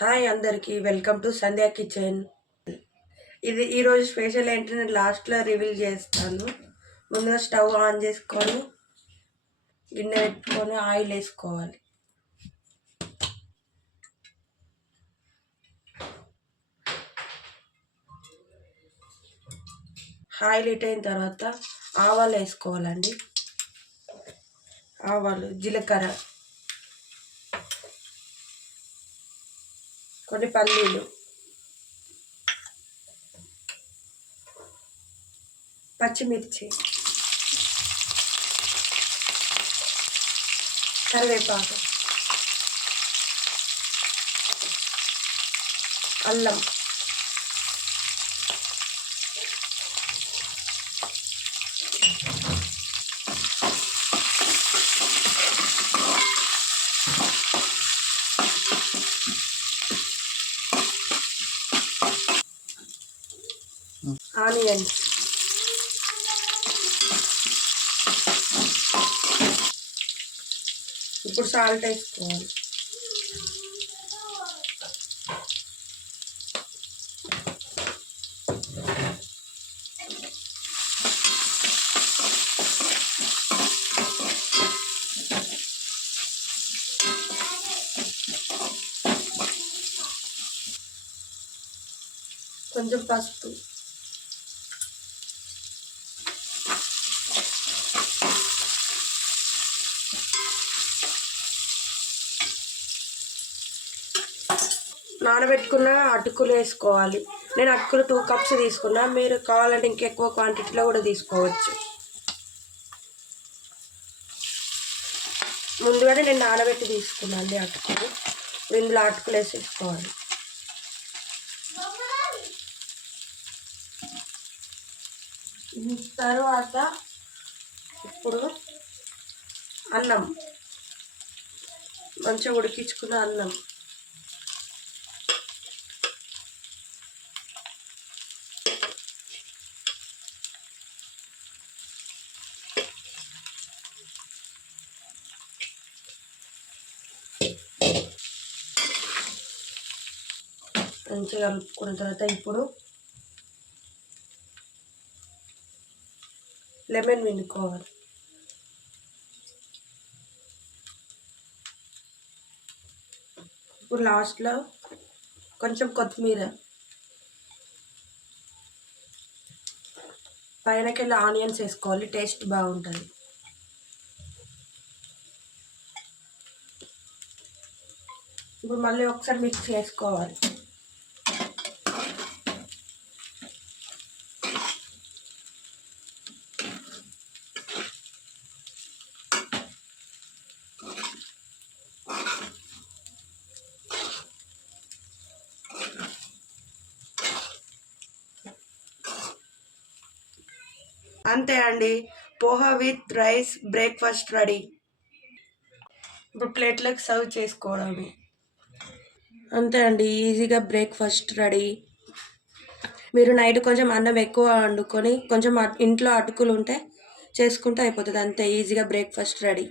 Hi అందరికీ welcome to Sandhya kitchen. ఇది ఈరోజు స్పెషల్ ఏంటి నేను లాస్ట్లో రివీల్ చేస్తాను. ముందుగా స్టవ్ ఆన్ చేసుకొని గిన్నె పెట్టుకొని ఆయిల్ వేసుకోవాలి. ఆయిల్ హీట్ అయిన తర్వాత ఆవాలు వేసుకోవాలండి. ఆవాలు, జీలకర్ర, కొన్ని పల్లీలు, పచ్చిమిర్చి, కరివేపాకు, అల్లం, ఆనియన్స్, ఇప్పుడు సాల్ట్ వేసుకోవాలి. కొంచెం పసుపు, నానబెట్టుకున్న అటుకులు వేసుకోవాలి. నేను అటుకులు 2 కప్స్ తీసుకున్నా, మీరు కావాలంటే ఇంకెక్కువ క్వాంటిటీలో కూడా తీసుకోవచ్చు. ముందుగానే నేను నానబెట్టి తీసుకున్నాను అండి అటుకులు. ఇందులో అటుకులు వేసేసుకోవాలి. తర్వాత ఇప్పుడు అన్నం, మంచిగా ఉడికించుకున్న అన్నం, మంచిగా కలుపుకున్న తర్వాత ఇప్పుడు లెమన్ పిండుకోవాలి. ఇప్పుడు లాస్ట్లో కొంచెం కొత్తిమీర, పైనకెళ్ళి ఆనియన్స్ వేసుకోవాలి, టేస్ట్ బాగుంటుంది. ఇప్పుడు మళ్ళీ ఒకసారి మిక్స్ చేసుకోవాలి. అంతే అండి, poha with rice breakfast ready. ఇప్పుడు ప్లేట్లకు సర్వ్ చేసుకోవడమే. అంతే అండి, ఈజీగా బ్రేక్ఫాస్ట్ రెడీ. మీరు నైట్ కొంచెం అన్నం ఎక్కువ వండుకొని కొంచెం ఇంట్లో అటుకులు ఉంటే చేసుకుంటే అయిపోతుంది. అంతే, ఈజీగా బ్రేక్ఫాస్ట్ రెడీ.